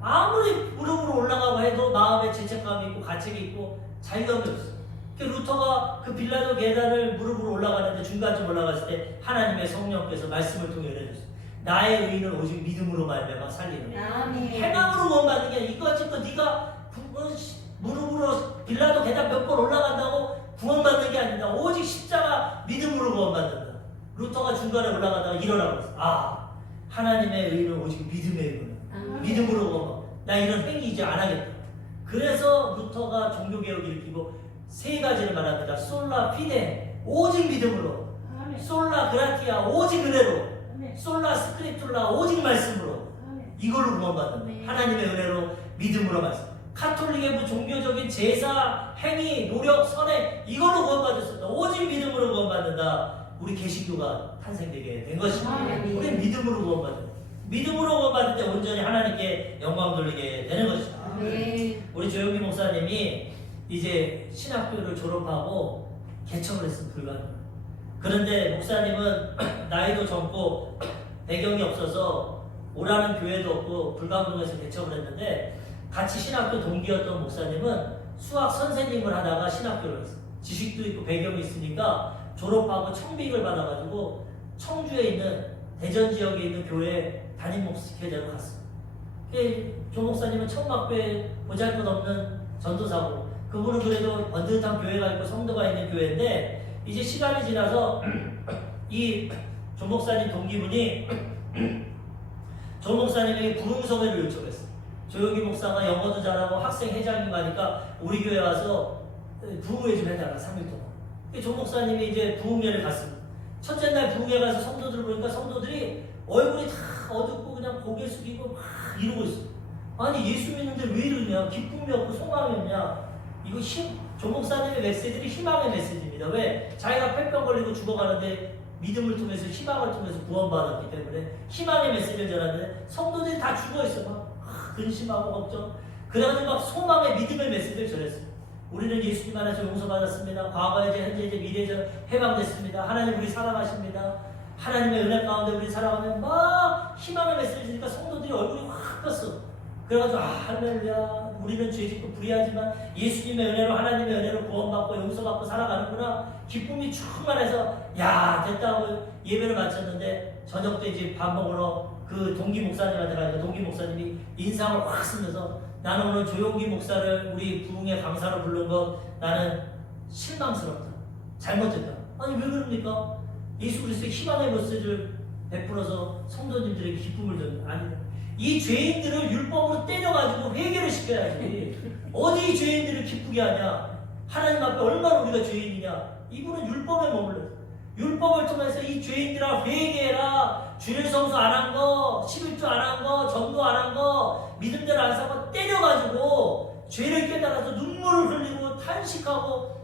아무리 무릎으로 올라가고 해도 마음에 죄책감이 있고 가책이 있고 자유함이 없어. 루터가 그 빌라도 계단을 무릎으로 올라가는데 중간쯤 올라갔을 때 하나님의 성령께서 말씀을 통해 연해줬어요. 나의 의인은 오직 믿음으로 말미암아 살리는 거야. 행함으로 구원받는 게 아니라 이거지껏 네가 무릎으로 빌라도 계단 몇 번 올라간다고 구원받는 게 아니다. 오직 십자가 믿음으로 구원받는다. 루터가 중간에 올라가다가 일어나고 있어. 하나님의 의인은 오직 믿음의 의인. 믿음으로 구원받아. 나 이런 행위 이제 안 하겠다. 그래서 루터가 종교개혁을 일으키고 세 가지를 말합니다. 솔라 피데 오직 믿음으로, 아멘. 솔라 그라티아 오직 은혜로, 아멘. 솔라 스크립툴라 오직 말씀으로, 아멘. 이걸로 구원받는 네. 하나님의 은혜로 믿음으로 말씀. 카톨릭의 뭐 종교적인 제사, 행위, 노력, 선행 이걸로 구원받았습니다. 오직 믿음으로 구원받는다. 우리 개신교가 탄생되게 된 것입니다. 아멘. 우리 믿음으로 구원받는, 믿음으로 구원받을 때 온전히 하나님께 영광 돌리게 되는 것이다. 아멘. 우리 조영기 목사님이 이제 신학교를 졸업하고 개척을 했습니다. 불가능. 그런데 목사님은 나이도 젊고 배경이 없어서 오라는 교회도 없고 불광동에서 개척을 했는데, 같이 신학교 동기였던 목사님은 수학 선생님을 하다가 신학교를 했어요. 지식도 있고 배경이 있으니까 졸업하고 청빙을 받아가지고 청주에 있는 대전 지역에 있는 교회 담임 목회자로 갔어요. 조 목사님은 청막교회 보잘것없는 전도사고, 그분은 그래도 번듯한 교회가 있고 성도가 있는 교회인데, 이제 시간이 지나서 이 조 목사님 동기분이 조 목사님에게 부흥성회를 요청했어요. 조영기 목사가 영어도 잘하고 학생 회장님 하니까 우리 교회 와서 부흥회 좀 해달라, 3일 동안. 조 목사님이 이제 부흥회를 갔습니다. 첫째 날 부흥회 가서 성도들을 보니까 성도들이 얼굴이 다 어둡고 그냥 고개 숙이고 막 이러고 있어. 아니 예수 믿는데 왜 이러냐? 기쁨이 없고 소망이 없냐? 이거 조 목사님의 메시지들이 희망의 메시지입니다. 왜? 자기가 폐병 걸리고 죽어가는데 믿음을 통해서, 희망을 통해서 구원받았기 때문에 희망의 메시지를 전하는데, 성도들이 다 죽어있어. 막 근심하고 걱정. 그래가지고 막 소망의 믿음의 메시지를 전했어요. 우리는 예수님 안에서 용서받았습니다. 과거에 제 현재 이제 미래에 저 해방됐습니다. 하나님 우리 사랑하십니다. 하나님의 은혜 가운데 우리 살아가면 막 희망의 메시지니까 성도들이 얼굴이 확 떴어. 그래가지고 할렐루야, 우리는 죄짓고 불의하지만 예수님의 은혜로, 하나님의 은혜로 구원받고 용서받고 살아가는구나. 기쁨이 충만해서 야 됐다고 예배를 마쳤는데, 저녁 때 이제 밥 먹으러 그 동기 목사님한테 가니까 동기 목사님이 인상을 확 쓰면서, 나는 오늘 조용기 목사를 우리 부흥회 강사로 부른 거 나는 실망스럽다, 잘못했다. 아니 왜 그럽니까? 예수 그리스도의 희망의 메시지를 베풀어서 성도님들에게 기쁨을 줬는데, 아니다. 이 죄인들을 율법으로 때려가지고 회개를 시켜야지. 어디 이 죄인들을 기쁘게 하냐? 하나님 앞에 얼마나 우리가 죄인이냐? 이분은 율법에 머물렀어. 율법을 통해서 이 죄인들아 회개해라. 주일 성수 안 한 거, 11조 안 한 거, 전도 안 한 거, 믿음대로 안 산 거 때려가지고 죄를 깨달아서 눈물을 흘리고 탄식하고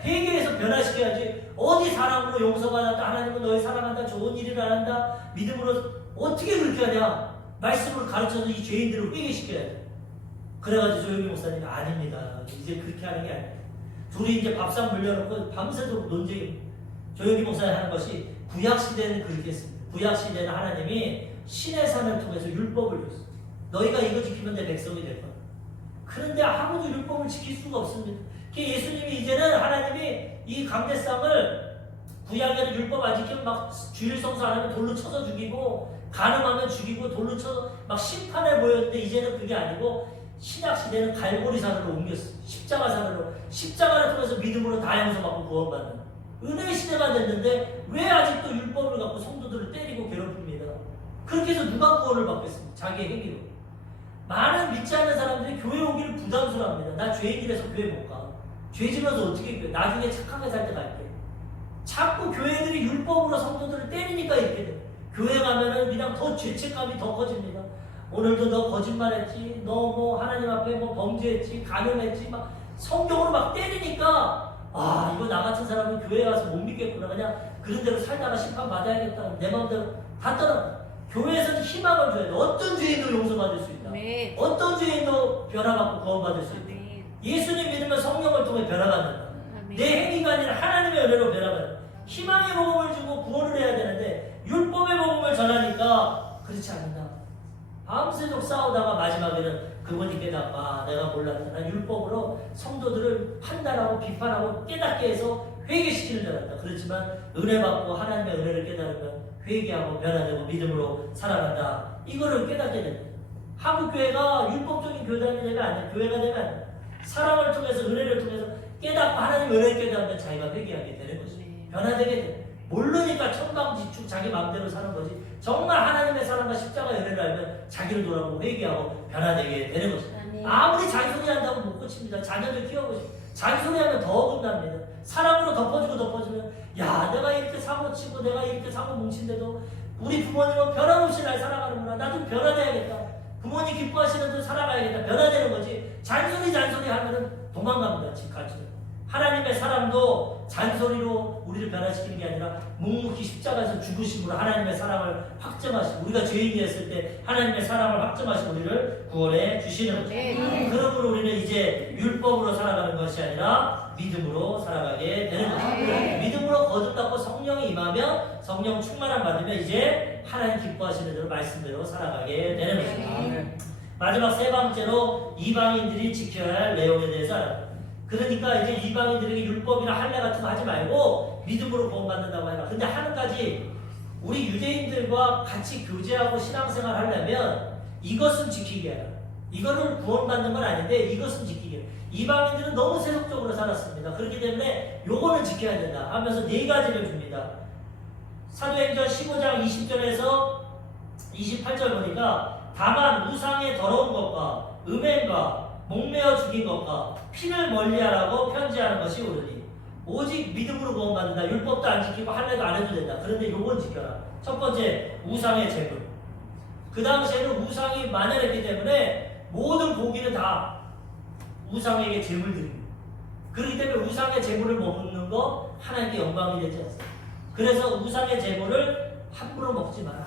회개해서 변화시켜야지. 어디 사랑으로 용서받았다, 하나님은 너희 사랑한다, 좋은 일을 안 한다, 믿음으로 어떻게 그렇게 하냐? 말씀을 가르쳐서 이 죄인들을 회개시켜야 돼. 그래가지고 조영기 목사님이 아닙니다. 이제 그렇게 하는 게 아닙니다. 둘이 이제 밥상 물려놓고 밤새도록 논쟁이. 조영기 목사님 하는 것이, 구약시대는 그렇게 했습니다. 구약시대는 하나님이 신의 산을 통해서 율법을 줬어요. 너희가 이거 지키면 내 백성이 될 거야. 그런데 아무도 율법을 지킬 수가 없습니다. 예수님이 이제는 하나님이 이 강대상을, 구약에는 율법 안 지키면 막 주일 성수 안 하면 돌로 쳐서 죽이고, 간음하면 죽이고 돌로 쳐서 막 심판을 보였는데, 이제는 그게 아니고 신약 시대는 갈보리산으로 옮겼어요. 십자가산으로. 십자가를 통해서 믿음으로 다 용서받고 구원받는 은혜의 시대가 됐는데, 왜 아직도 율법을 갖고 성도들을 때리고 괴롭힙니다. 그렇게 해서 누가 구원을 받겠습니까? 자기의 행위로. 많은 믿지 않는 사람들이 교회 오기를 부담스러워합니다. 나 죄인이라서 교회 못 가. 죄 지면서 어떻게 교회, 나중에 착하게 살 때 갈게. 자꾸 교회들이 율법으로 성도들을 때리니까 이렇게 돼. 교회 가면은 그냥 더 죄책감이 더 커집니다. 오늘도 너 거짓말했지, 너 뭐 하나님 앞에 뭐 범죄했지, 간음했지, 막 성경으로 막 때리니까, 아 이거 나 같은 사람은 교회 가서 못 믿겠구나. 그냥 그런 대로 살다가 심판 받아야겠다. 내 마음대로 다 떠나. 교회에서는 희망을 줘야 돼. 어떤 죄인도 용서받을 수 있다. 네. 어떤 죄인도 변화받고 구원받을 수 있다. 아멘. 예수님 믿으면 성령을 통해 변화받는다. 아멘. 내 행위가 아니라 하나님의 은혜로 변화받는다. 희망의 복음을 주고 구원을 해야 되는데 율법의 복음을 전하니까 그렇지 않는다. 밤새도록 싸우다가 마지막에는 그분이 깨닫고, 아 내가 몰랐다. 난 율법으로 성도들을 판단하고 비판하고 깨닫게 해서 회개시키는 줄 알았다. 그렇지만 은혜 받고 하나님의 은혜를 깨달으면 회개하고 변화되고 믿음으로 살아간다. 이거를 깨닫게 된다. 한국교회가 율법적인 교단이 아니야. 교회가 되면 아니야. 사랑을 통해서, 은혜를 통해서 깨닫고 하나님의 은혜를 깨닫으면 자기가 회개하게 되는 것이 변화되게 돼. 모르니까 천방지축 자기 마음대로 사는 거지. 정말 하나님의 사랑과 십자가의 은혜를 알면 자기를 돌아보고 회개하고 변화되게 되는 것입니다. 아무리 잔소리한다고 못 고칩니다. 자녀들 키워보시고 잔소리하면 더 어긋납니다. 사랑으로 덮어주면 야 내가 이렇게 사고치고 내가 이렇게 사고 뭉친데도 우리 부모님은 변함없이 날 사랑하는구나. 나도 변화돼야겠다. 부모님 기뻐하시는 대로 살아가야겠다. 변화되는 거지. 잔소리 하면은 도망갑니다. 집 갈증. 하나님의 사랑도 잔소리로 우리를 변화시키는 게 아니라 묵묵히 십자가에서 죽으심으로 하나님의 사랑을 확증하시고 우리가 죄인이었을 때 하나님의 사랑을 확증하시고 우리를 구원해 주시는 거죠. 그러므로 우리는 이제 율법으로 살아가는 것이 아니라 믿음으로 살아가게 되는 거죠. 믿음으로 거듭받고 성령이 임하면 성령 충만함 받으면 이제 하나님 기뻐하시는 대로 말씀대로 살아가게 되는 것입니다. 마지막 세 번째로 이방인들이 지켜야 할 내용에 대해서 알아요. 그러니까 이제 이방인들에게 율법이나 할례 같은 거 하지 말고 믿음으로 구원받는다고 해라. 근데 한 가지 우리 유대인들과 같이 교제하고 신앙생활 하려면 이것은 지키게 해라. 이거를 구원받는 건 아닌데 이것은 지키게 해라. 이방인들은 너무 세속적으로 살았습니다. 그렇기 때문에 요거는 지켜야 된다 하면서 네 가지를 줍니다. 사도행전 15장 20절에서 28절 보니까 다만 우상의 더러운 것과 음행과 목매어 죽인 것과 피를 멀리하라고 편지하는 것이 옳으니 오직 믿음으로 구원받는다. 율법도 안 지키고 할례도 안 해도 된다. 그런데 요건 지켜라. 첫 번째 우상의 제물. 그 당시에는 우상이 만연했기 때문에 모든 고기는 다 우상에게 제물 드립니다. 그렇기 때문에 우상의 제물을 먹는 거 하나님께 영광이 되지 않습니다. 그래서 우상의 제물을 함부로 먹지 마라.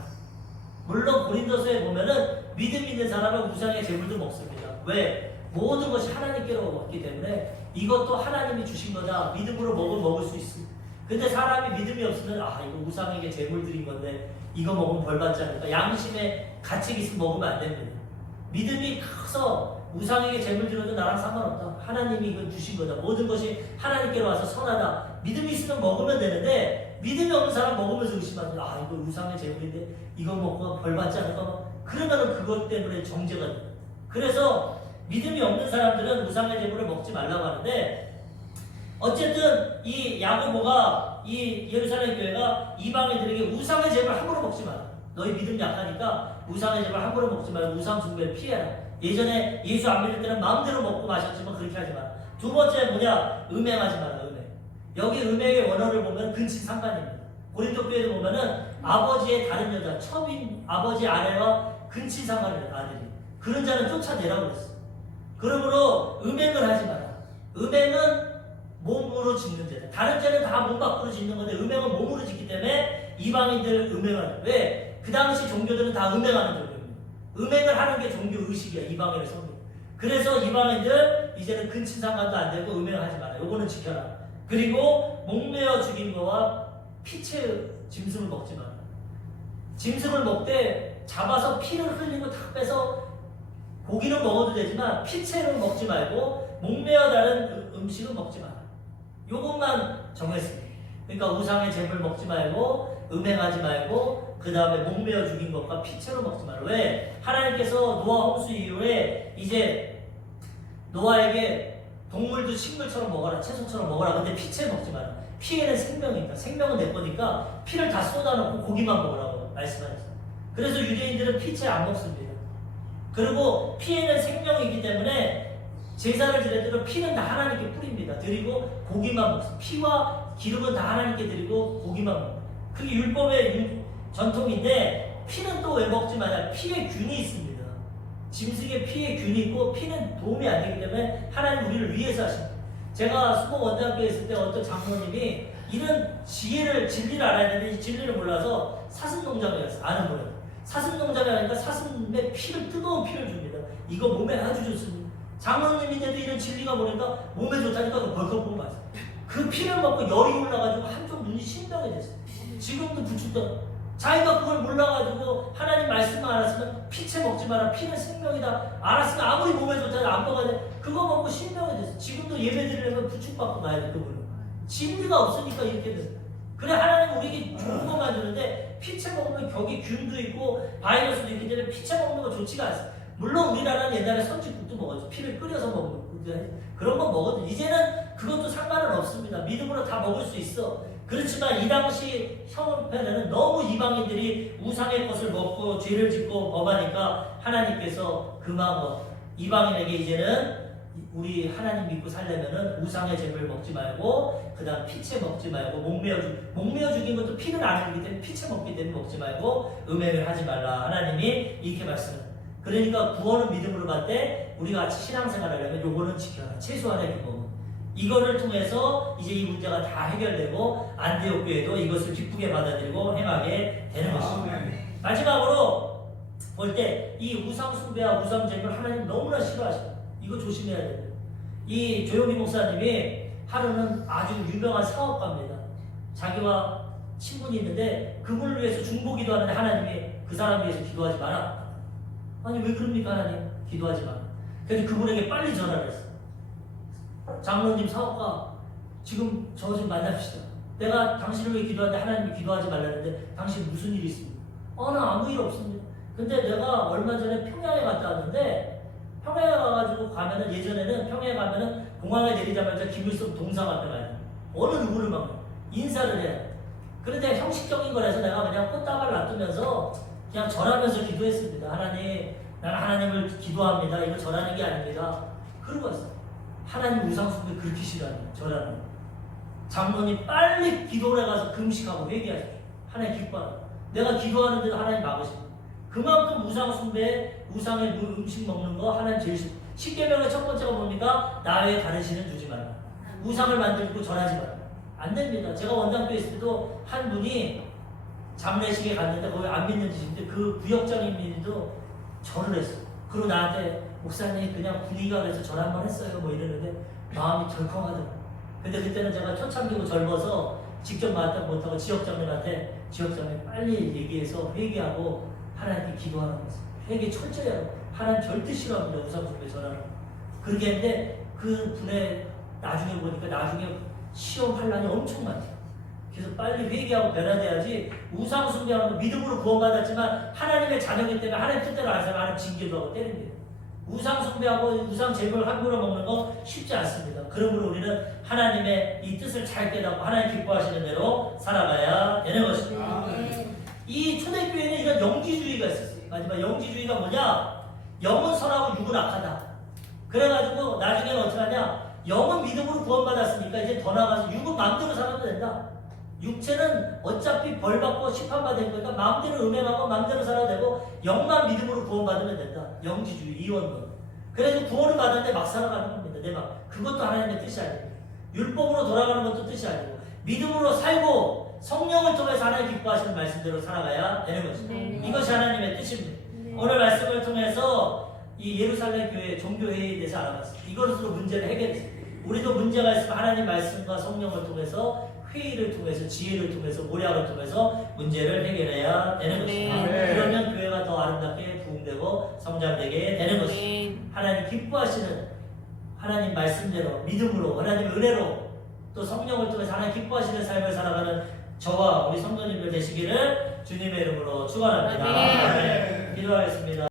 물론 고린도서에 보면은 믿음 있는 사람은 우상의 제물도 먹습니다. 왜? 모든 것이 하나님께로 왔기 때문에 이것도 하나님이 주신 거다. 믿음으로 먹을 수 있습니다. 근데 사람이 믿음이 없으면 이거 우상에게 제물 드린 건데 이거 먹으면 벌 받지 않을까? 양심에 가책이 있으면 먹으면 안 됩니다. 믿음이 커서 우상에게 제물 드려도 나랑 상관없다. 하나님이 이건 주신 거다. 모든 것이 하나님께로 와서 선하다. 믿음이 있으면 먹으면 되는데 믿음이 없는 사람 먹으면서 의심하면 이거 우상의 제물인데 이거 먹고 벌 받지 않을까? 그러면은 그것 때문에 정죄가 돼요. 그래서 믿음이 없는 사람들은 우상의 제물을 먹지 말라고 하는데 어쨌든 이 야고보가 이 예루살렘 교회가 이방인들에게 우상의 제물 함부로 먹지 마라. 너희 믿음 약하니까 우상의 제물 함부로 먹지 말고 우상 숭배를 피해라. 예전에 예수 안 믿을 때는 마음대로 먹고 마셨지만 그렇게 하지 마라. 두 번째 뭐냐? 음행하지 마라. 음행. 여기 음행의 원어를 보면 근친상간입니다. 고린도 교회를 보면은 아버지의 다른 여자, 첩인 아버지 아내와 근친상간을 아들이 그런 자는 쫓아내라고 그랬어. 그러므로 음행을 하지 마라. 음행은 몸으로 짓는 죄다. 다른 죄는 다 몸 밖으로 짓는 건데 음행은 몸으로 짓기 때문에 이방인들 음행하는. 왜? 그 당시 종교들은 다 음행하는 종교입니다. 음행을 하는 게 종교 의식이야. 이방인의 성경. 그래서 이방인들 이제는 근친상간도 안 되고 음행을 하지 마라. 요거는 지켜라. 그리고 목매어 죽인 거와 피채 짐승을 먹지 마라. 짐승을 먹되 잡아서 피를 흘리고 다 빼서 고기는 먹어도 되지만 피채는 먹지 말고 목매어 다른 음식은 먹지 마라. 요것만 정했습니다. 그러니까 우상의 제물 먹지 말고 음행하지 말고 그 다음에 목매어 죽인 것과 피채로 먹지 마라. 왜? 하나님께서 노아 홍수 이후에 이제 노아에게 동물도 식물처럼 먹어라, 채소처럼 먹어라. 근데 피채 먹지 마라. 피에는 생명이니까 생명은 내 거니까 피를 다 쏟아놓고 고기만 먹으라고 말씀하셨어요. 그래서 유대인들은 피채 안 먹습니다. 그리고 피에는 생명이기 때문에 제사를 드릴 때는 피는 다 하나님께 뿌립니다. 드리고 고기만 먹습니다. 피와 기름은 다 하나님께 드리고 고기만 먹습니다. 그게 율법의 전통인데 피는 또 왜 먹지 마냐? 피에 균이 있습니다. 짐승의 피에 균이 있고 피는 도움이 안 되기 때문에 하나님 우리를 위해서 하십니다. 제가 수목 원장교에 있을 때 어떤 장로님이 이런 진리를 알아야 되는데 이 진리를 몰라서 사슴농장에 갔어요. 아는 분은. 사슴농장에 가니까 사슴의 피를, 뜨거운 피를 줍니다. 이거 몸에 아주 좋습니다. 장로님인데도 이런 진리가 보니까 몸에 좋다니까 벌컥 보고 봤어요. 그 피를 먹고 열이 올라가지고 한쪽 눈이 신명이 됐어요. 지금도 부축도 자기가 그걸 몰라가지고 하나님 말씀만 알았으면 피채 먹지 마라. 피는 생명이다. 알았으면 아무리 몸에 좋다고 안 먹어야 돼. 그거 먹고 신명이 됐어요. 지금도 예배 드리려면 부축받고 가야 돼. 그거는. 진리가 없으니까 이렇게 됐어요. 그래 하나님 우리에게 좋은 것만 주는데 피채 먹으면 격이 균도 있고 바이러스도 있기 때문에 피채 먹는 거 좋지가 않아요. 물론 우리나라는 옛날에 선지국도 먹었죠. 피를 끓여서 먹는 그런 거 먹어도 이제는 그것도 상관은 없습니다. 믿음으로 다 먹을 수 있어. 그렇지만 이 당시 형편에는 너무 이방인들이 우상의 것을 먹고 죄를 짓고 범하니까 하나님께서 금한 것 이방인에게 이제는 우리 하나님 믿고 살려면은 우상의 재물을 먹지 말고 그다음 피채 먹지 말고 목매어 죽인 것도 피는 안 흘리기 때문에 피채 먹기 때문에 먹지 말고 음행을 하지 말라. 하나님이 이렇게 말씀을. 그러니까 구원은 믿음으로 받되 우리가 같이 신앙생활을 하려면 요거는 지켜라. 최소한의 기본. 이거를 통해서 이제 이 문제가 다 해결되고 안디옥 교회도 이것을 기쁘게 받아들이고 행하게 되는 것입니다. 마지막으로 볼 때 이 우상 숭배와 우상 제물 하나님 너무나 싫어하십니다. 이거 조심해야 돼요. 이 조용기 목사님이 하루는 아주 유명한 사업가입니다. 자기와 친분이 있는데 그분을 위해서 중보기도 하는데 하나님이 그 사람 위해서 기도하지 마라. 아니 왜 그럽니까 하나님? 기도하지 마라. 그래서 그분에게 빨리 전화를 했어. 장로님 사업가 지금 저 좀 만납시다. 내가 당신을 위해 기도하는데 하나님이 기도하지 말라는데 당신 무슨 일이 있습니까? 나 아무 일 없습니다. 근데 내가 얼마 전에 평양에 갔다 왔는데 평양에 가가지고 가면은 예전에는 평양에 가면은 공항에 내리자마자 김일성 동상 앞에 가야 돼. 어느 누구를 막 인사를 해야 돼. 그런데 형식적인 거라서 내가 그냥 꽃다발 놔두면서 그냥 절하면서 기도했습니다. 하나님, 나는 하나님을 기도합니다. 이거 절하는 게 아닙니다. 그러고 왔어요. 하나님 우상숭배 그렇게 싫어합니다. 절하는 거. 장로님 빨리 기도를 해가서 금식하고 회개하십시오. 하나님 기뻐하라. 내가 기도하는데도 하나님 막으십니다. 그만큼 우상숭배, 우상의 음식 먹는 거 하나님 제일 싫어. 십계명의 첫 번째가 뭡니까? 나 외에 다른 신은 두지 마라. 우상을 만들고 절하지 마라. 안 됩니다. 제가 원당교회 있을 때도 한 분이 장례식에 갔는데 거기 안 믿는 짓인데 그 구역장님도 절을 했어. 그리고 나한테 목사님 그냥 분위기가 그래서 절 한번 했어요. 뭐 이러는데 마음이 덜컹하더라고. 근데 그때는 제가 초창기고 젊어서 직접 못하고 지역장님한테 지역장님 빨리 얘기해서 회개하고 하나님께 기도하는 거였어요. 회개 철저히 하라고. 하나님 절대 싫어합니다. 우상숭배 절하는 거. 그렇게 했는데 그 분의 나중에 보니까 나중에 시험 환란이 엄청 많대요. 그래서 빨리 회개하고 변화돼야지 우상숭배하는 거 믿음으로 구원받았지만 하나님의 자녀이기 때문에 하나님 뜻대로 안 살면 하나님 징계도 하고 때립니다. 우상숭배하고 우상 제물 함부로 먹는 거 쉽지 않습니다. 그러므로 우리는 하나님의 이 뜻을 잘 깨닫고 하나님 기뻐하시는 대로 살아가야 되는 것입니다. 이 초대교회는 이런 영지주의가 있었어요. 마지막 영지주의가 뭐냐? 영은 선하고 육은 악하다. 그래가지고 나중에는 어떻게 하냐? 영은 믿음으로 구원받았으니까 이제 더 나가서 육은 마음대로 살아도 된다. 육체는 어차피 벌받고 심판받을 거니까 마음대로 음행하고 마음대로 살아도 되고 영만 믿음으로 구원받으면 된다. 영지주의, 이원론. 그래서 구원을 받았는데 막 살아가는 겁니다. 내 막. 그것도 하나님의 뜻이 아니고 율법으로 돌아가는 것도 뜻이 아니고 믿음으로 살고 성령을 통해서 하나님 기뻐하시는 말씀대로 살아가야 되는 것입니다. 이것이 하나님의 뜻입니다. 오늘 말씀을 통해서 이 예루살렘 교회 종교회의에 대해서 알아봤습니다. 이것으로 문제를 해결했습니다. 우리도 문제가 있으면 하나님 말씀과 성령을 통해서 회의를 통해서 지혜를 통해서 모략을 통해서 문제를 해결해야 되는 것입니다. 그러면 교회가 더 아름답게 부흥되고 성장되게 되는 것입니다. 하나님 기뻐하시는 하나님 말씀대로 믿음으로 하나님의 은혜로 또 성령을 통해서 하나님 기뻐하시는 삶을 살아가는 저와 우리 성도님들 되시기를 주님의 이름으로 축원합니다. 기도하겠습니다.